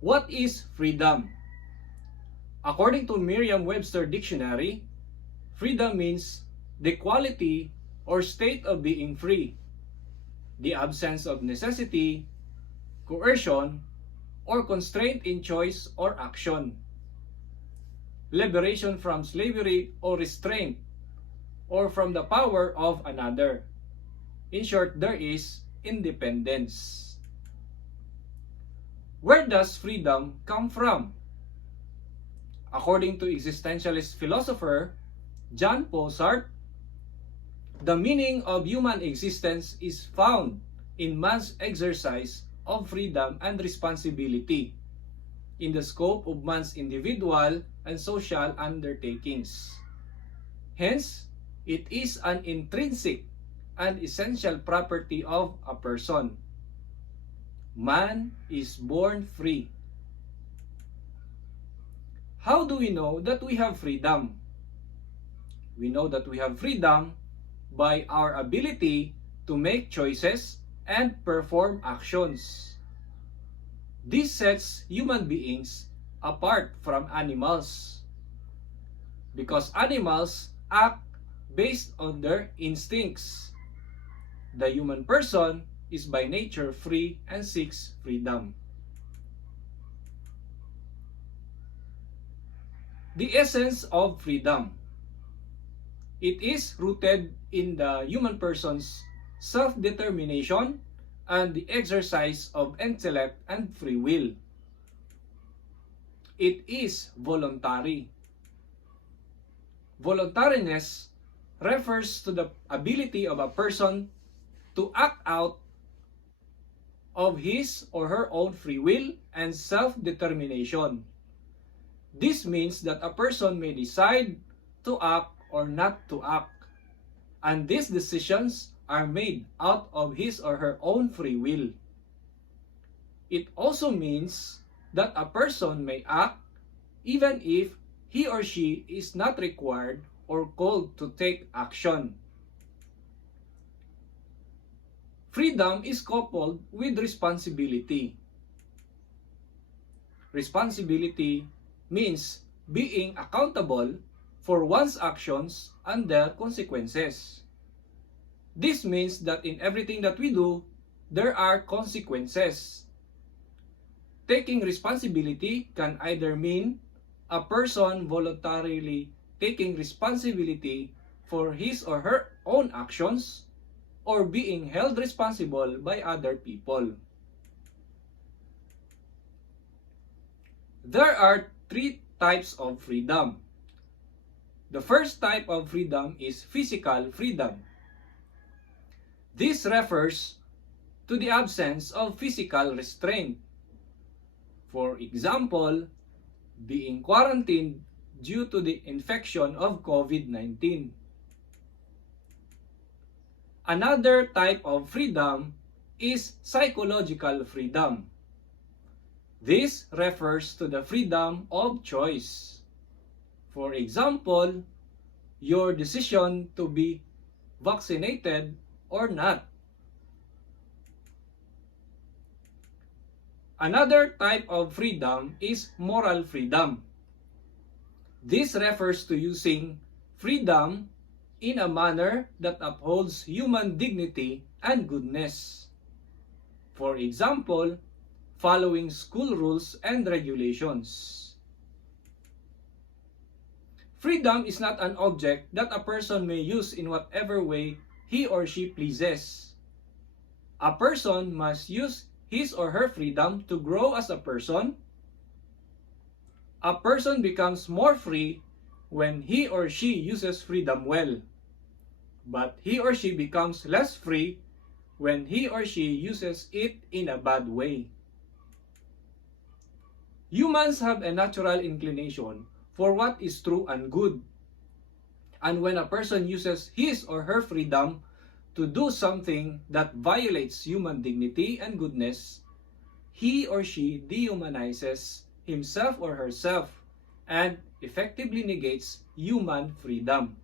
What is freedom? According to Merriam-Webster Dictionary, freedom means the quality or state of being free, the absence of necessity, coercion, or constraint in choice or action, liberation from slavery or restraint, or from the power of another. In short, there is independence. Where does freedom come from? According to existentialist philosopher John Paul Sartre, the meaning of human existence is found in man's exercise of freedom and responsibility in the scope of man's individual and social undertakings. Hence, it is an intrinsic and essential property of a person. Man is born free. How do we know that we have freedom? We know that we have freedom by our ability to make choices and perform actions. This sets human beings apart from animals, because animals act based on their instincts. The human person is by nature free and seeks freedom. The essence of freedom. It is rooted in the human person's self-determination and the exercise of intellect and free will. It is voluntary. Voluntariness refers to the ability of a person to act out of his or her own free will and self-determination. This means that a person may decide to act or not to act, and these decisions are made out of his or her own free will. It also means that a person may act even if he or she is not required or called to take action. Freedom is coupled with responsibility. Responsibility means being accountable for one's actions and their consequences. This means that in everything that we do, there are consequences. Taking responsibility can either mean a person voluntarily taking responsibility for his or her own actions, or being held responsible by other people. There are three types of freedom. The first type of freedom is physical freedom. This refers to the absence of physical restraint. For example, being quarantined due to the infection of COVID-19. Another type of freedom is psychological freedom. This refers to the freedom of choice. For example, your decision to be vaccinated or not. Another type of freedom is moral freedom. This refers to using freedom in a manner that upholds human dignity and goodness. For example, following school rules and regulations. Freedom is not an object that a person may use in whatever way he or she pleases. A person must use his or her freedom to grow as a person. A person becomes more free when he or she uses freedom well, but he or she becomes less free when he or she uses it in a bad way. Humans have a natural inclination for what is true and good, and when a person uses his or her freedom to do something that violates human dignity and goodness, he or she dehumanizes himself or herself and effectively negates human freedom.